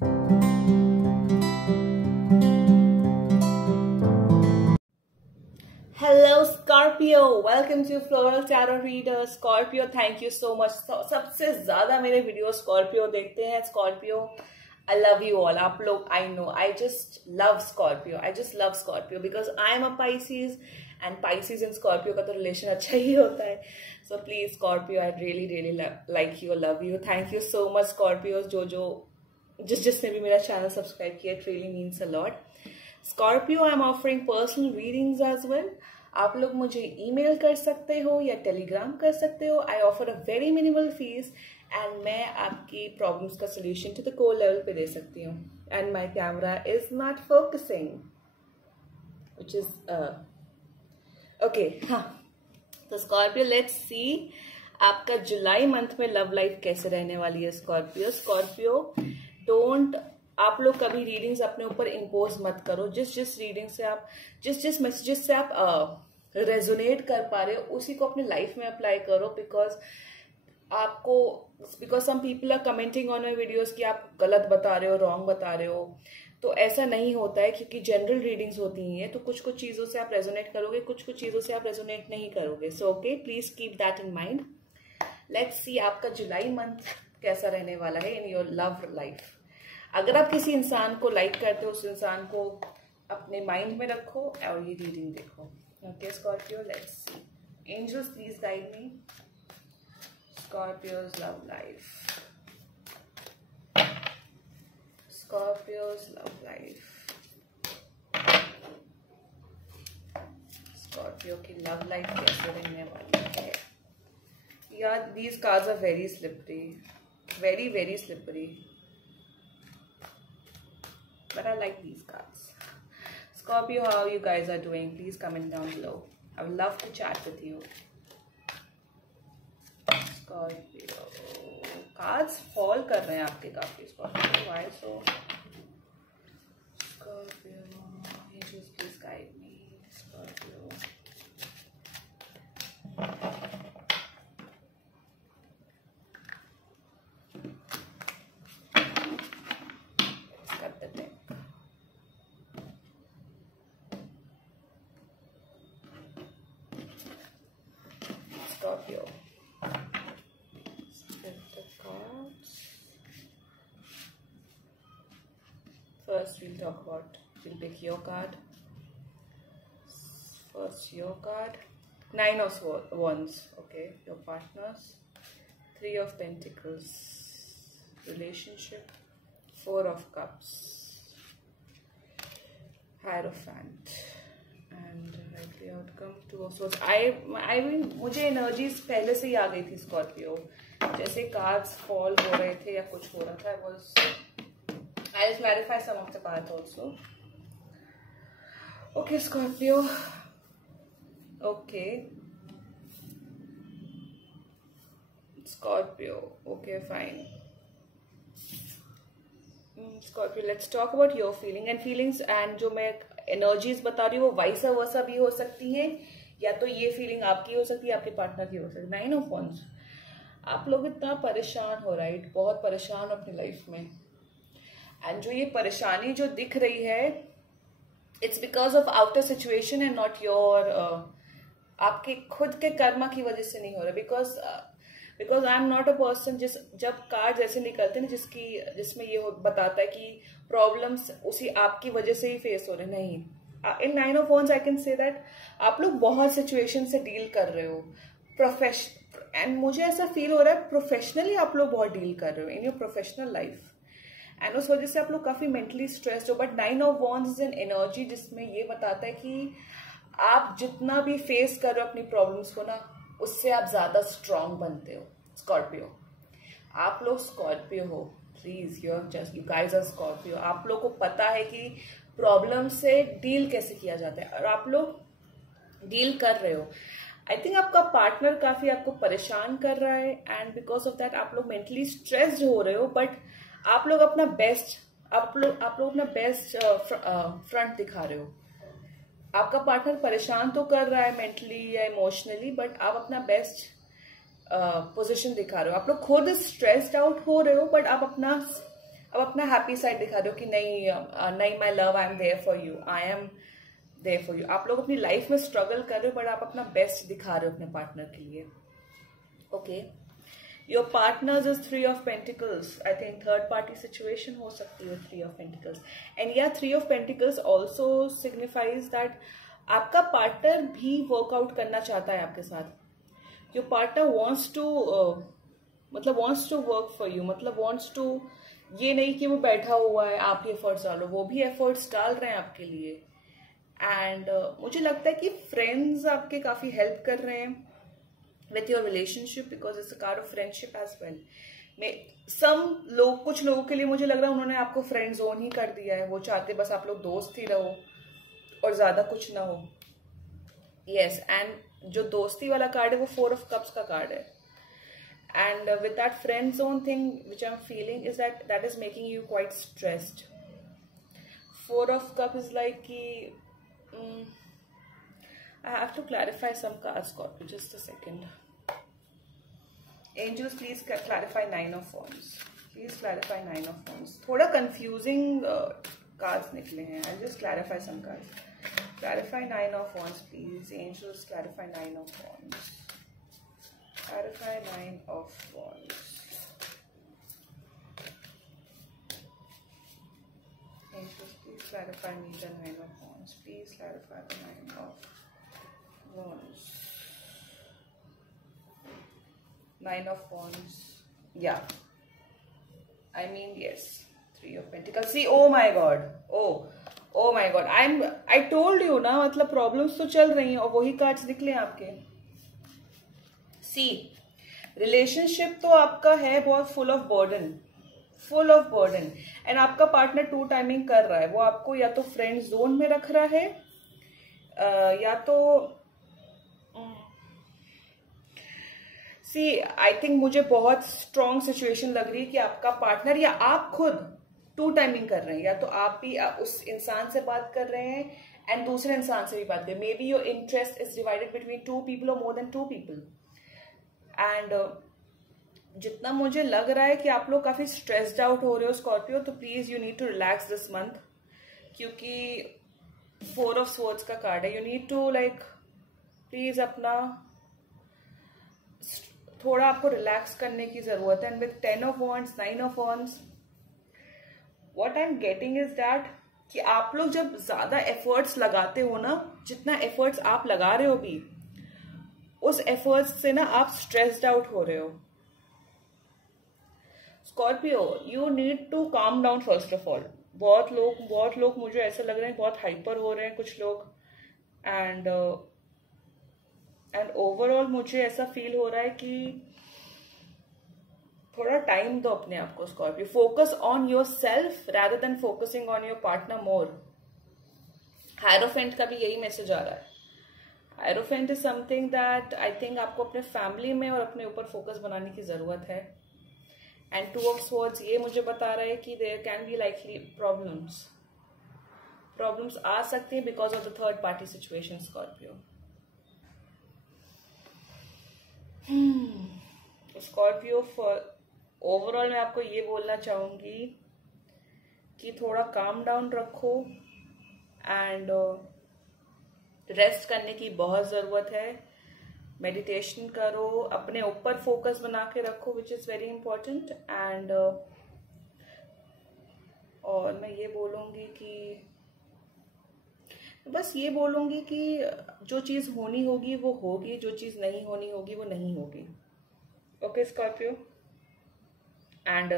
Hello Scorpio, welcome to Floral Tarot Reader. Scorpio, thank you so much. सबसे ज्यादा मेरे video Scorpio देखते हैं. Scorpio, I love you all. आप लोग, I know, I just love Scorpio. I just love Scorpio because I am a Pisces and Pisces and Scorpio का तो relation अच्छा ही होता है. So please Scorpio, I really like you, love you. Thank you so much Scorpios. जिसने भी मेरा channel subscribe किया, it really means a lot. Scorpio, I'm offering personal readings as well. आप लोग मुझे ईमेल कर सकते हो या टेलीग्राम कर सकते हो. I offer a very minimal fees and मैं आपकी प्रॉब्लम्स का solution to the core level पे दे सकती हूँ. And my camera is not focusing which is okay. हाँ, तो स्कॉर्पियो, लेट्स सी आपका जुलाई मंथ में लव लाइफ कैसे रहने वाली है. स्कॉर्पियो, डोंट, आप लोग कभी रीडिंग्स अपने ऊपर इम्पोज मत करो. जिस रीडिंग से आप जिस मैसेजेस से आप रेजोनेट कर पा रहे हो उसी को अपने लाइफ में अप्लाई करो. Because some people are commenting on my videos कि आप गलत बता रहे हो, रॉन्ग बता रहे हो. तो ऐसा नहीं होता है क्योंकि जनरल रीडिंग्स होती हैं. तो कुछ चीजों से आप रेजोनेट करोगे, कुछ चीजों से आप रेजोनेट नहीं करोगे. So okay, please keep that in mind. Let's see आपका जुलाई मंथ कैसा रहने वाला है इन योर लव लाइफ. अगर आप किसी इंसान को लाइक करते हो, उस इंसान को अपने माइंड में रखो और ये रीडिंग देखो. Okay Scorpio, let's see. Angels please guide me. Scorpios love life. Scorpios love life. Scorpio की लव लाइफ कैसे रहने वाली है. यार, these cards are very slippery, very slippery. But I like these cards. Scorpio, how you guys are doing? Please comment down below. I would love to chat with you. Scorpio, cards fall कर रहे हैं आपके काफी. Scorpio, why so? Scorpio, angels please guide me. Scorpio. Scorpio. Split the cards. First, we'll pick your card. First, your card. 9 of Wands. Okay, your partners. 3 of Pentacles. Relationship. 4 of Cups. Hierophant. And likely outcome 2 of Swords. I mean, मुझे energies पहले से ही आ गई थी Scorpio. जैसे cards fall हो रहे थे या कुछ हो रहा था, I'll clarify some of the cards also. Okay, Scorpio. Okay. Scorpio. Okay, fine. Scorpio, let's talk about your feelings. And जो मैं एनर्जीज बता रही हूँ वो वाइस वर्सा भी हो सकती है, या तो ये फीलिंग आपकी हो सकती है, आपके पार्टनर की हो सकती है. 9 ऑफ वॉन्ड्स. आप लोग इतना परेशान हो, राइट? बहुत परेशान हो अपनी लाइफ में. एंड जो ये परेशानी जो दिख रही है, it's because of outer situation and not your, आपके खुद के कर्मा की वजह से नहीं हो रहा. Because I am not a person जब कार्ड ऐसे निकलते हैं जिसमें ये बताता है कि प्रॉब्लम्स उसी आपकी वजह से ही फेस हो रहे. नहीं, इन 9 of wands I can say that आप लोग बहुत सिचुएशन से डील कर रहे हो. एंड मुझे ऐसा फील हो रहा है प्रोफेशनली आप लोग बहुत डील कर रहे हो in your professional life. And उस वजह से आप लोग काफी मेंटली स्ट्रेस्ड हो. But 9 of wands is an energy जिसमें ये बताता है कि आप जितना भी फेस कर रहे हो अपनी प्रॉब्लम्स को ना, उससे आप ज्यादा स्ट्रांग बनते हो. स्कॉर्पियो, आप लोग स्कॉर्पियो हो, please, you guys are Scorpio. आप लोग को पता है कि प्रॉब्लम से डील कैसे किया जाता है और आप लोग डील कर रहे हो. आई थिंक आपका पार्टनर काफी आपको परेशान कर रहा है एंड बिकॉज ऑफ दैट आप लोग मेंटली स्ट्रेस्ड हो रहे हो. बट आप लोग अपना बेस्ट फ्रंट दिखा रहे हो. आपका पार्टनर परेशान तो कर रहा है मेंटली या इमोशनली, बट आप अपना बेस्ट पोजीशन दिखा रहे हो. आप लोग खुद स्ट्रेस्ड आउट हो रहे हो, बट आप अपना अब अपना हैप्पी साइड दिखा रहे हो कि नहीं नहीं my love, I am there for you, I am there for you. आप लोग अपनी लाइफ में स्ट्रगल कर रहे हो बट आप अपना बेस्ट दिखा रहे हो अपने पार्टनर के लिए। Okay, your partners is 3 of pentacles. I think third party situation हो सकती है 3 ऑफ पेंटिकल्स। एंड या 3 of pentacles also signifies that आपका पार्टनर भी वर्कआउट करना चाहता है आपके साथ। Your partner wants to wants to work for you, wants to, ये नहीं कि वो बैठा हुआ है आप ही एफर्ट्स डालो, वो भी एफर्ट्स डाल रहे हैं आपके लिए। एंड मुझे लगता है कि फ्रेंड्स आपके काफी हेल्प कर रहे हैं with your relationship because it's a card of friendship as well. कुछ लोगों के लिए मुझे लग रहा है उन्होंने आपको फ्रेंड जोन ही कर दिया है, वो चाहते बस आप लोग दोस्त ही रहो और ज्यादा कुछ ना हो। यस, एंड जो दोस्ती वाला कार्ड है वो 4 ऑफ कप्स का कार्ड है। And with that friend zone thing which I'm feeling is that is making you quite stressed. 4 of cup is like I have to clarify some cards, Scorpio, just a second. Angels, please clarify 9 of wands. Please clarify 9 of wands. थोड़ा confusing cards निकले हैं. I'll just clarify some cards. Clarify 9 of wands, please. Angels, clarify 9 of wands. Clarify 9 of wands. Angels, please clarify me the 9 of wands. Please clarify the 9 of wands. 9 of wands. Yeah. I mean, yes. 3 of pentacles. See, oh my god. Oh my god. I told you ना, मतलब problems तो चल रही हैं और वही cards निकले आपके। सी, रिलेशनशिप तो आपका है बहुत फुल ऑफ बर्डन एंड आपका पार्टनर 2 टाइमिंग कर रहा है। वो आपको या तो फ्रेंड जोन में रख रहा है या तो सी, आई थिंक मुझे बहुत स्ट्रॉन्ग सिचुएशन लग रही है कि आपका पार्टनर या आप खुद 2 टाइमिंग कर रहे हैं। या तो आप भी उस इंसान से बात कर रहे हैं एंड दूसरे इंसान से भी बात कर रहे हैं। May be your interest is divided between 2 people और मोर देन 2 पीपल। एंड जितना मुझे लग रहा है कि आप लोग काफी स्ट्रेस्ड आउट हो रहे हो स्कॉर्पियो, तो please you need to relax this month, क्योंकि 4 ऑफ स्वॉर्ड्स का कार्ड है। यू नीड टू प्लीज अपना थोड़ा आपको रिलैक्स करने की जरूरत है। And with 10 of wands, 9 of wands, what I am getting is that कि आप लोग जब ज्यादा एफर्ट्स लगाते हो ना, जितना एफर्ट्स आप लगा रहे हो भी, उस एफर्ट्स से ना आप स्ट्रेस्ड आउट हो रहे हो। Scorpio, you need to calm down first of all. बहुत लोग मुझे ऐसा लग रहे हैं बहुत हाइपर हो रहे हैं कुछ लोग। एंड ओवरऑल मुझे ऐसा फील हो रहा है कि थोड़ा टाइम दो अपने आप को Scorpio. Focus on your self rather than focusing on your partner more. Hierophant का भी यही मैसेज आ रहा है। Hierophant is something that I think आपको अपने फैमिली में और अपने ऊपर फोकस बनाने की जरूरत है। एंड 2 ऑफ स्वॉर्ड्स ये मुझे बता रहा है कि there can be likely problems आ सकती है because of the third party situation Scorpio. Scorpio, overall मैं आपको ये बोलना चाहूंगी कि थोड़ा काम डाउन रखो एंड रेस्ट करने की बहुत जरूरत है। मेडिटेशन करो, अपने ऊपर फोकस बना के रखो which is very important. And और मैं ये बोलूंगी कि बस ये बोलूंगी कि जो चीज होनी होगी वो होगी, जो चीज नहीं होनी होगी वो नहीं होगी। Okay Scorpio, and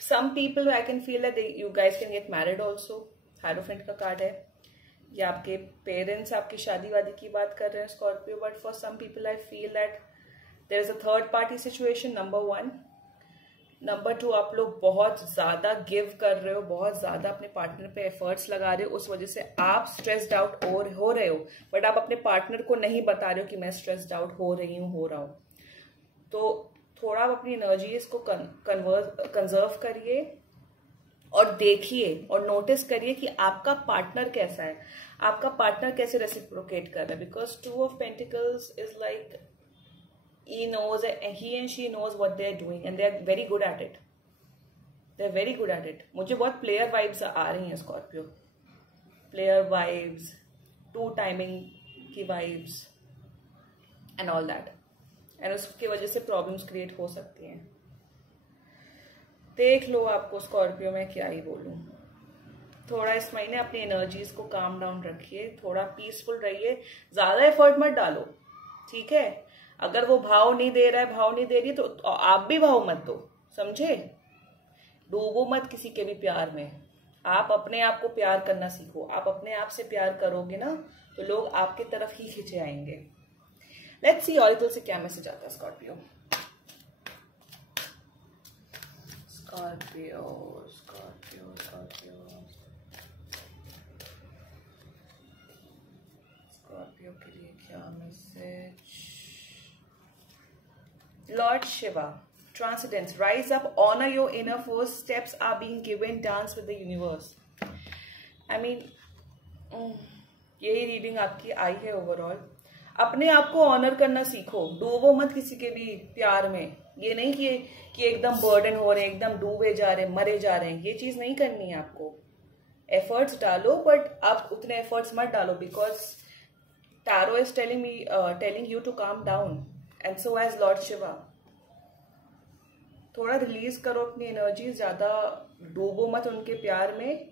some people I can feel that you guys can get married also. Hierophant का कार्ड है, या आपके पेरेंट्स आपकी शादी वादी की बात कर रहे हैं Scorpio. But for some people I feel that there is a third party situation, number 1। Number 2, आप लोग बहुत ज्यादा गिव कर रहे हो, बहुत ज्यादा अपने पार्टनर पे एफर्ट्स लगा रहे हो, उस वजह से आप स्ट्रेस्ड आउट हो रहे हो। बट आप अपने पार्टनर को नहीं बता रहे हो कि मैं स्ट्रेस्ड आउट हो रहा हूं। तो थोड़ा आप अपनी एनर्जीज को कंजर्व करिए और देखिए और नोटिस करिए कि आपका पार्टनर कैसा है, आपका पार्टनर कैसे रेसिप्रोकेट कर रहा है। Because 2 of pentacles is like he and she knows what they are doing and they are very good at it. They are very good at it. मुझे बहुत प्लेयर वाइब्स आ रही हैं Scorpio, player vibes, two timing की vibes and all that. And उसकी वजह से problems create हो सकती हैं. देख लो आपको स्कॉर्पियो में क्या ही बोलूं. थोड़ा इस महीने अपनी एनर्जीज को काम डाउन रखिए, थोड़ा पीसफुल रहिए, ज्यादा एफर्ट मत डालो, ठीक है. अगर वो भाव नहीं दे रहा है, भाव नहीं दे रही, तो आप भी भाव मत दो, समझे. डूबो मत किसी के भी प्यार में. आप अपने आप को प्यार करना सीखो. आप अपने आप से प्यार करोगे ना तो लोग आपके तरफ ही खिंचे आएंगे. लेट्स सी ऑरिकल से क्या मैसेज आता है Scorpio. Scorpio Scorpio Scorpio Scorpio के लिए क्या message. Lord Shiva, transcendence, rise up, honor your inner force, steps are being given, dance with the universe. I mean, यही रीडिंग आपकी आई है ओवरऑल. अपने आप को ऑनर करना सीखो. डूबो मत किसी के भी प्यार में. ये नहीं कि एकदम बर्डन हो रहे हैं, एकदम डूबे जा रहे हैं, मरे जा रहे हैं. ये चीज नहीं करनी है आपको. एफर्ट्स डालो, बट आप उतने एफर्ट्स मत डालो, because tarot is telling you to calm down and so as lord Shiva. थोड़ा रिलीज करो अपनी एनर्जी, ज्यादा डूबो मत उनके प्यार में.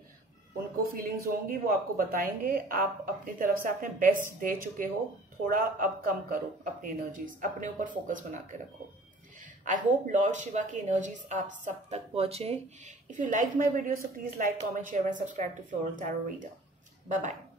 उनको फीलिंग्स होंगी, वो आपको बताएंगे. आप अपनी तरफ से आपने बेस्ट दे चुके हो. थोड़ा अब कम करो अपनी एनर्जीज, अपने ऊपर फोकस बना के रखो. आई होप लॉर्ड शिवा की एनर्जीज आप सब तक पहुंचे. If you like my video so please like, comment, share and subscribe to floral tarot reader. Bye bye.